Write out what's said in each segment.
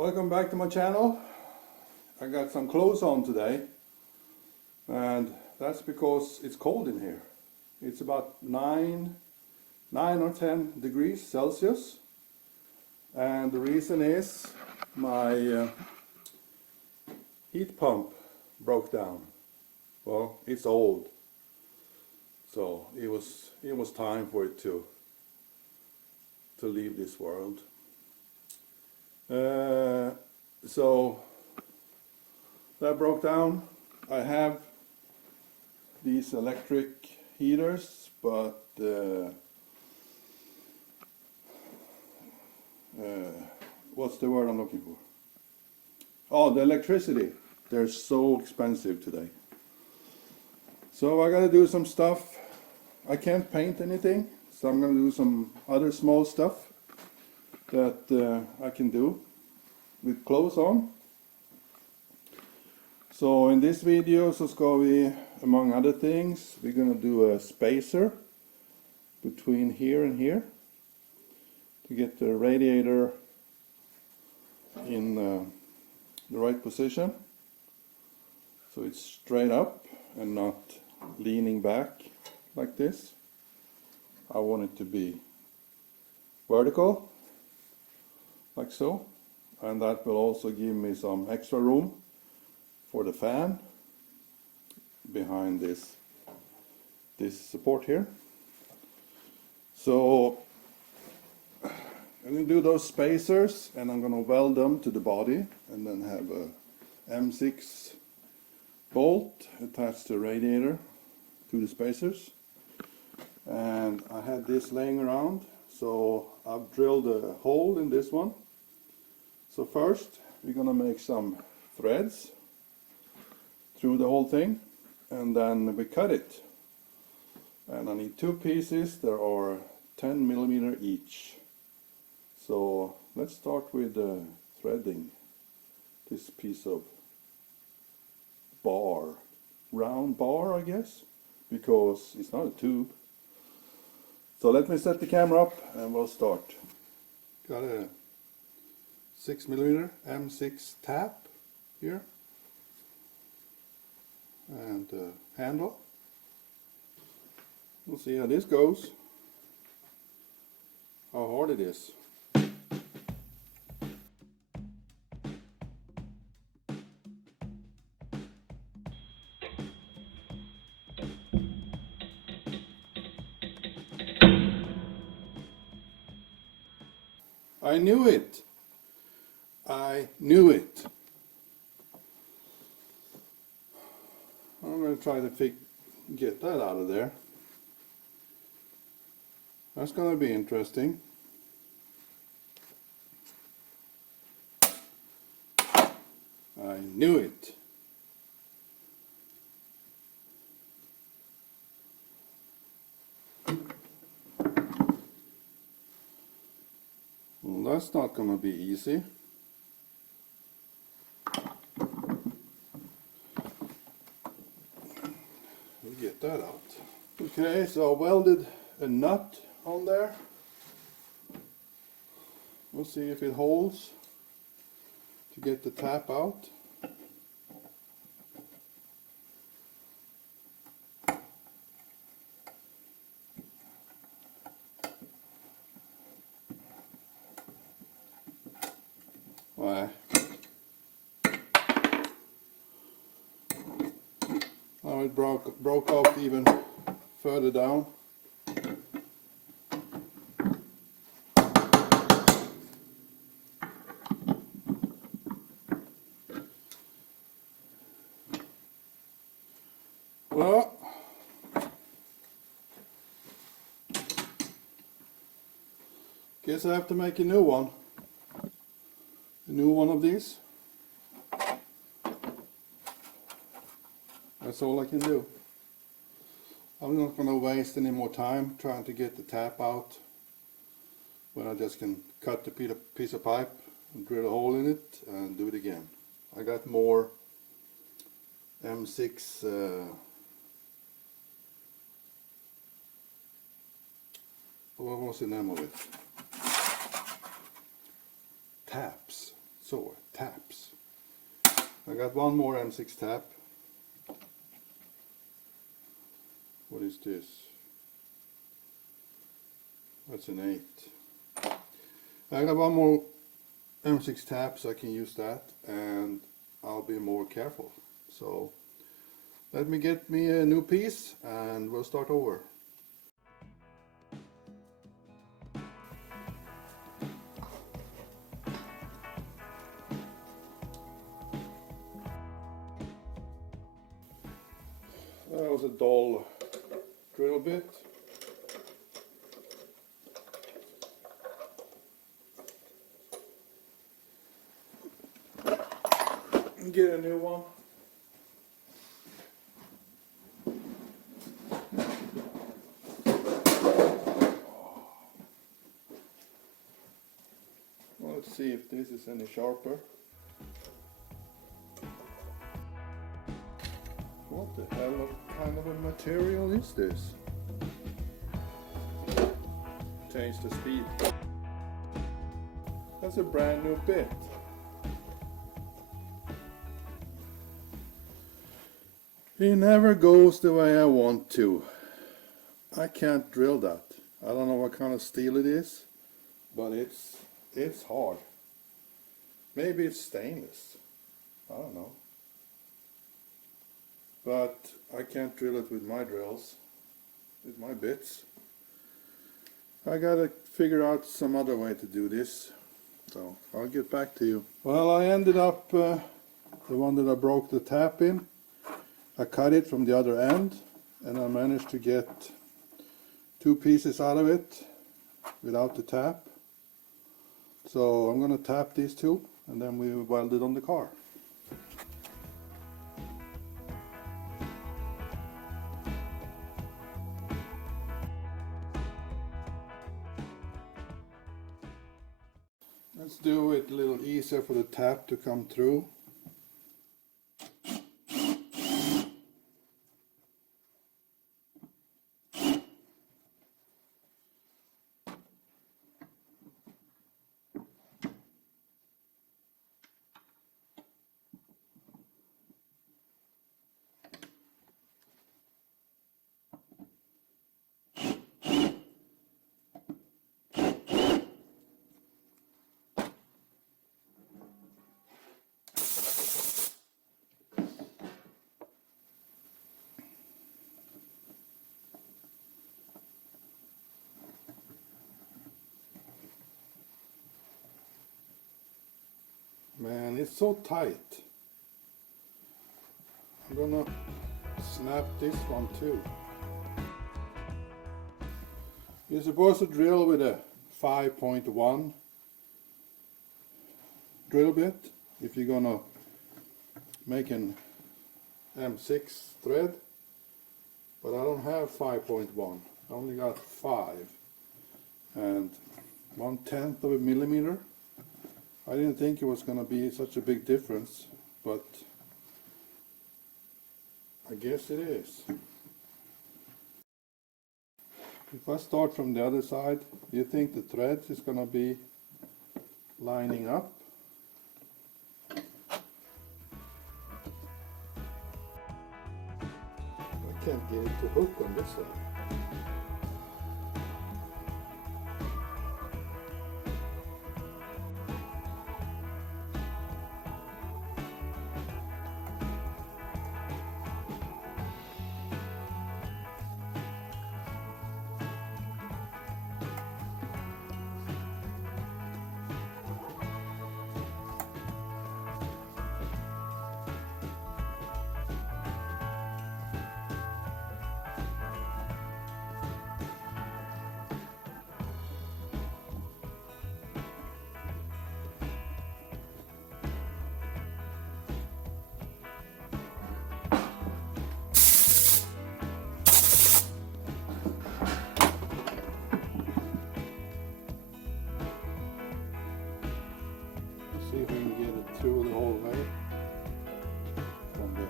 Welcome back to my channel. I got some clothes on today, and that's because it's cold in here. It's about 9 or 10 degrees Celsius, and the reason is my heat pump broke down. Well, it's old, so it was time for it to leave this world. So that broke down. I have these electric heaters, but what's the word I'm looking for? Oh, the electricity. They're so expensive today. So I gotta do some stuff. I can't paint anything, so I'm gonna do some other small stuff that I can do with clothes on. So in this video så ska vi, among other things, we're gonna do a spacer between here and here to get the radiator in the right position, so it's straight up and not leaning back like this. I want it to be vertical, like so, and that will also give me some extra room for the fan behind this support here. So I'm going to do those spacers, and I'm going to weld them to the body, and then have a M6 bolt attached to the radiator to the spacers. And I had this laying around, so I've drilled a hole in this one. So first we're going to make some threads through the whole thing, and then we cut it. And I need two pieces that are 10 millimeter each. So let's start with threading this piece of bar, round bar I guess, because it's not a tube. So let me set the camera up and we'll start. Got a 6 millimeter M6 tap here and a handle. We'll see how this goes, how hard it is. I knew it. I knew it. I'm going to try to get that out of there. That's going to be interesting. I knew it. Well, that's not going to be easy. We'll get that out. Okay, so I welded a nut on there. We'll see if it holds to get the tap out. Why? Oh, it broke off even further down. Well, guess I have to make a new one. A new one of these. That's all I can do. I'm not going to waste any more time trying to get the tap out when I just can cut the piece of pipe and drill a hole in it and do it again. I got more M6 what was the name of it? Taps. So, taps. I got one more M6 tap. What is this? That's an 8. I got one more M6 tap, so I can use that, and I'll be more careful. So let me get me a new piece and we'll start over. That was a dull drill bit. Get a new one. Well, let's see if this is any sharper. What the hell kind of a material is this? Change the speed. That's a brand new bit. It never goes the way I want to. I can't drill that. I don't know what kind of steel it is, but it's hard. Maybe it's stainless. I don't know. But I can't drill it with my drills, with my bits. I gotta figure out some other way to do this. So I'll get back to you. Well, I ended up the one that I broke the tap in. I cut it from the other end and I managed to get 2 pieces out of it without the tap. So I'm going to tap these 2 and then we weld it on the car. Let's do it a little easier for the tap to come through. Man, it's so tight. I'm gonna snap this one too. You're supposed to drill with a 5.1 drill bit if you're gonna make an M6 thread, but I don't have 5.1. I only got 5 and 1/10 of a millimeter. I didn't think it was going to be such a big difference, but I guess it is. If I start from the other side, do you think the threads is going to be lining up? I can't get it to hook on this side. See if we can get it through the whole way from the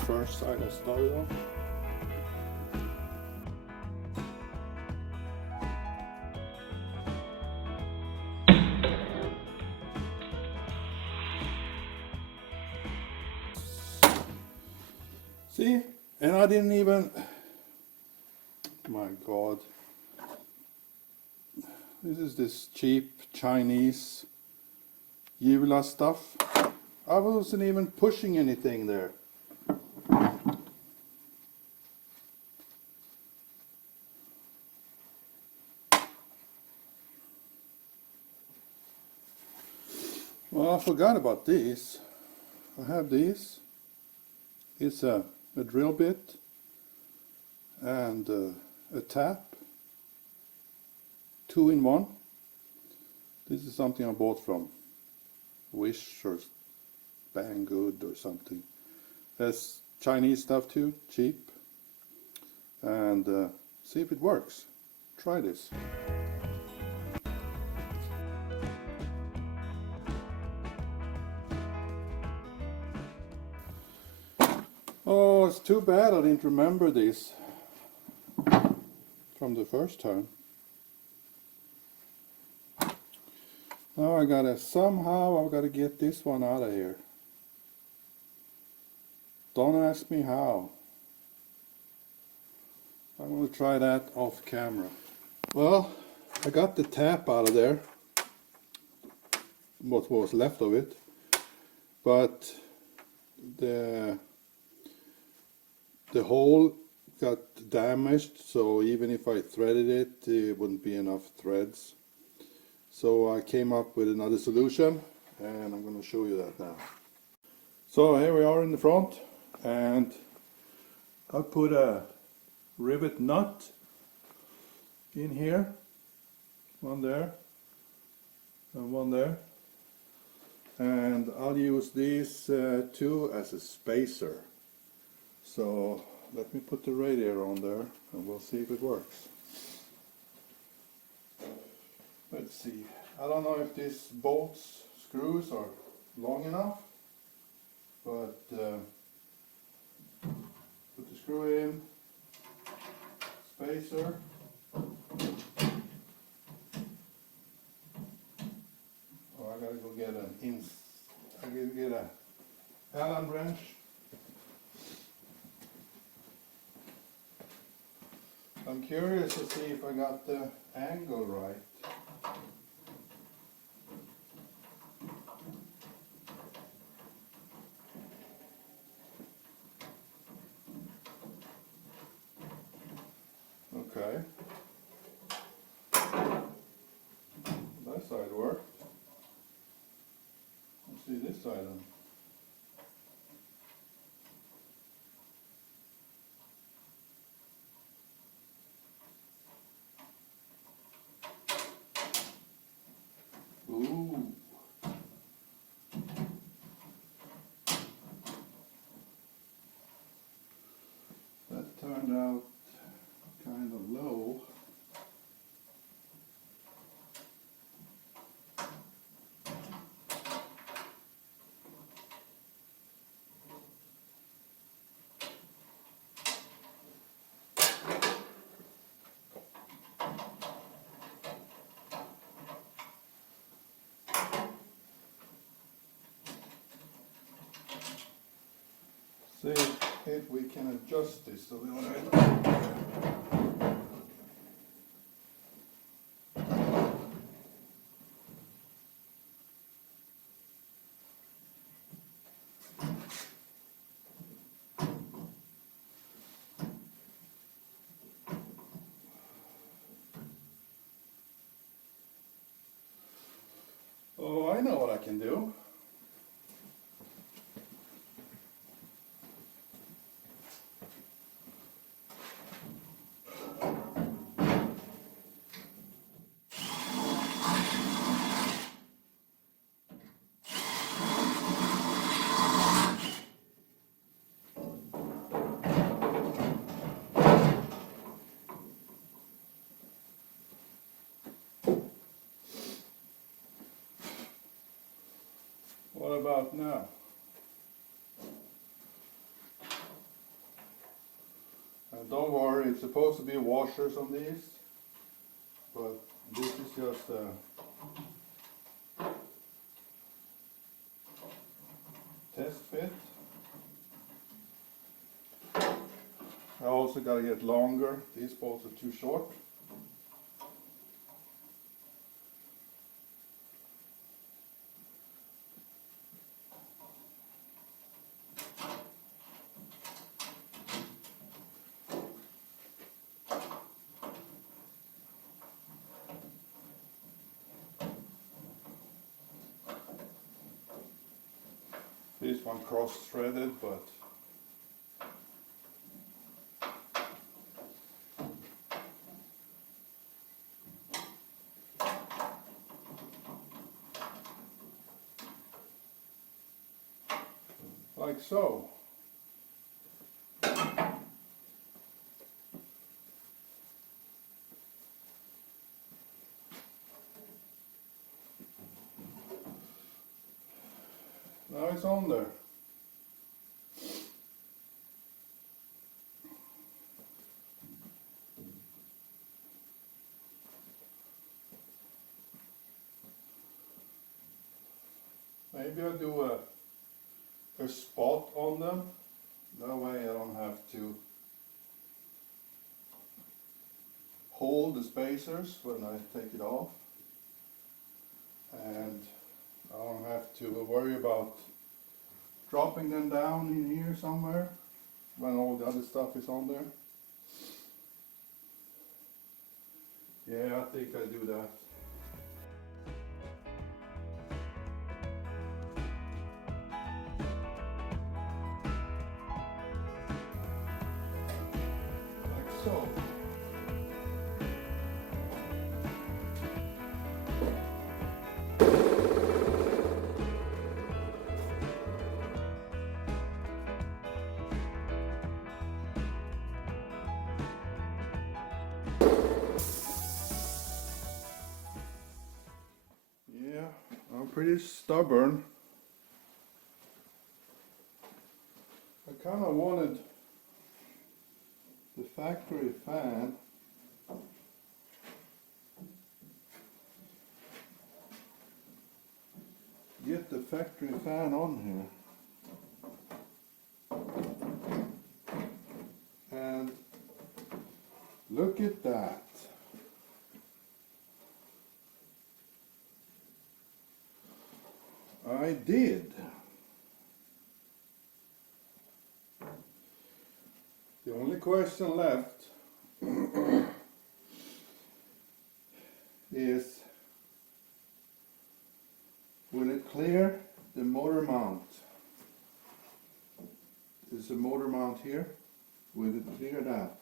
first side I started on. See, and I didn't even, my God, this cheap Chinese Yula stuff. I wasn't even pushing anything there. Well, I forgot about these. I have these. It's a drill bit and a tap, 2-in-1. This is something I bought from Wish or Banggood or something. There's Chinese stuff too, cheap. And see if it works. Try this. Oh, it's too bad I didn't remember this from the first time. Now I've got to get this one out of here. Don't ask me how. I'm going to try that off camera. Well, I got the tap out of there, what was left of it, but the hole got damaged, so even if I threaded it, it wouldn't be enough threads. So I came up with another solution, and I'm going to show you that now. So here we are in the front, and I put a rivet nut in here, one there and one there, and I'll use these two as a spacer. So let me put the radiator on there and we'll see if it works. Let's see. I don't know if these bolts, screws are long enough, but put the screw in, spacer. Oh, I gotta go get I gotta get a Allen wrench. I'm curious to see if I got the angle right. Okay. That side worked. Let's see this side then. Ooh. That turned out kind of low. See if we can adjust this a little bit. Oh, I know what I can do. What about now? And don't worry, it's supposed to be washers on these, but this is just a test fit. also got to get longer. These bolts are too short. This one cross-threaded, but like so. Now it's on there. Maybe I'll do a spot on them. That way I don't have to hold the spacers when I take it off. And I don't have to worry about dropping them down in here somewhere when all the other stuff is on there. Yeah, I think I do that. Like so. Yeah, I'm pretty stubborn. I kind of wanted the factory fan get the factory fan on here. And look at that. I did. The only question left is, will it clear the motor mount? There's a motor mount here. Will it clear that?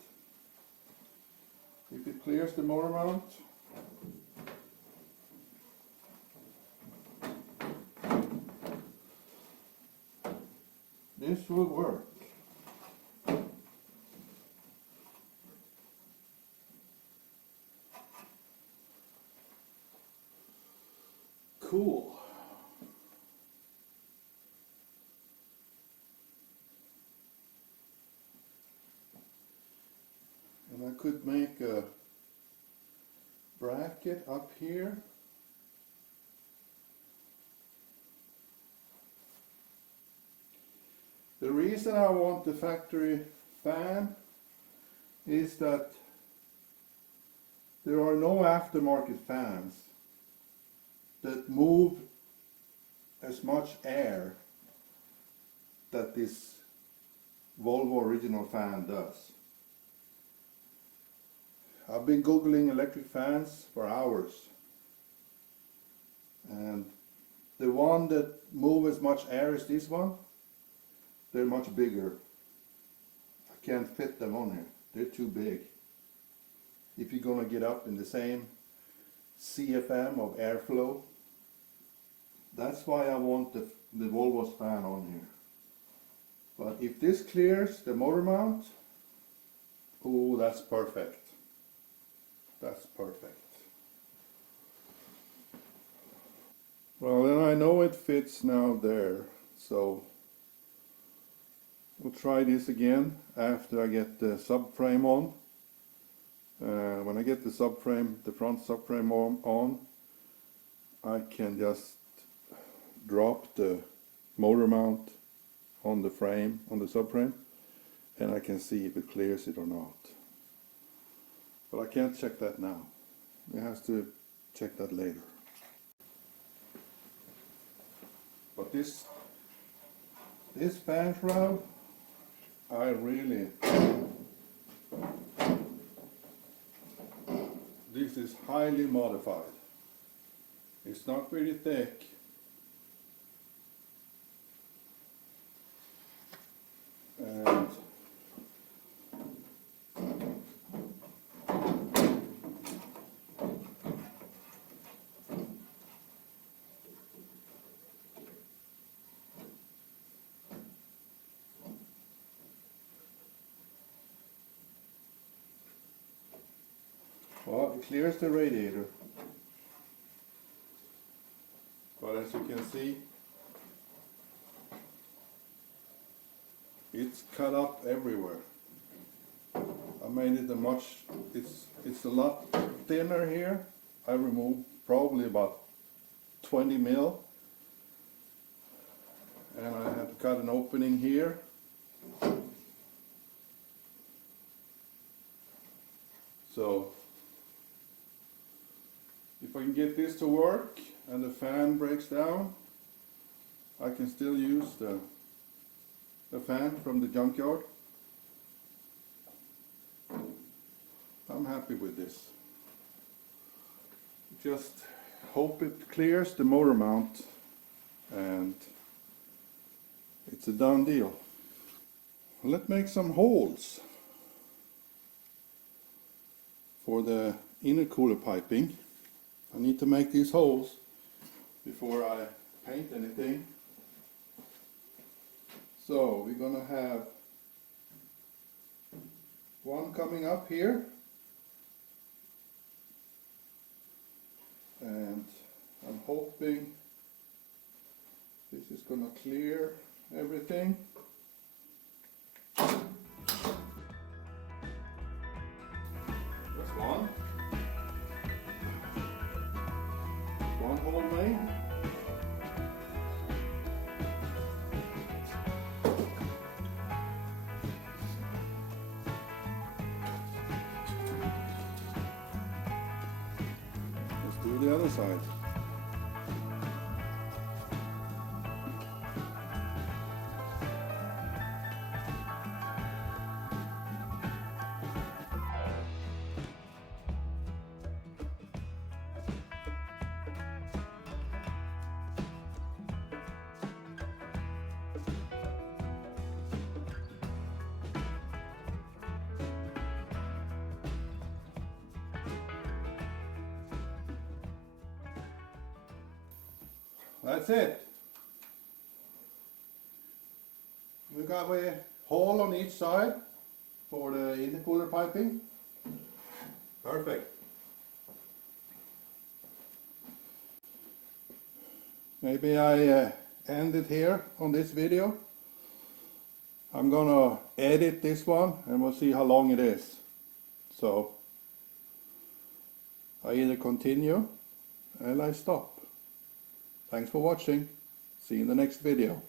If it clears the motor mount, this will work. Cool. And I could make a bracket up here. The reason I want the factory fan is that there are no aftermarket fans that move as much air that this Volvo original fan does. I've been googling electric fans for hours, and the one that move as much air as this one, they're much bigger. I can't fit them on here. They're too big. If you're gonna get up in the same CFM of airflow, that's why I want the Volvo's fan on here. But if this clears the motor mount, oh, that's perfect. That's perfect. Well, then I know it fits now there, so we'll try this again after I get the subframe on. When I get the subframe, the front subframe on, I can just drop the motor mount on the frame, on the subframe, and I can see if it clears it or not. But I can't check that now. We have to check that later. But this fan shroud, I really, this is highly modified. It's not very thick. And well, it clears the radiator. But as you can see, it's cut up everywhere. I made it it's a lot thinner here. I removed probably about 20 mil. And I had to cut an opening here. So, if I can get this to work and the fan breaks down, I can still use the fan from the junkyard. I'm happy with this. Just hope it clears the motor mount and it's a done deal. Let's make some holes for the intercooler piping. I need to make these holes before I paint anything. So we're gonna have one coming up here, and I'm hoping this is gonna clear everything. That's one. One hole made. Let's do the other side. That's it. We got a hole on each side for the intercooler piping. Perfect. Maybe I end it here on this video. I'm gonna edit this one and we'll see how long it is. So I either continue and I stop. Thanks for watching. See you in the next video.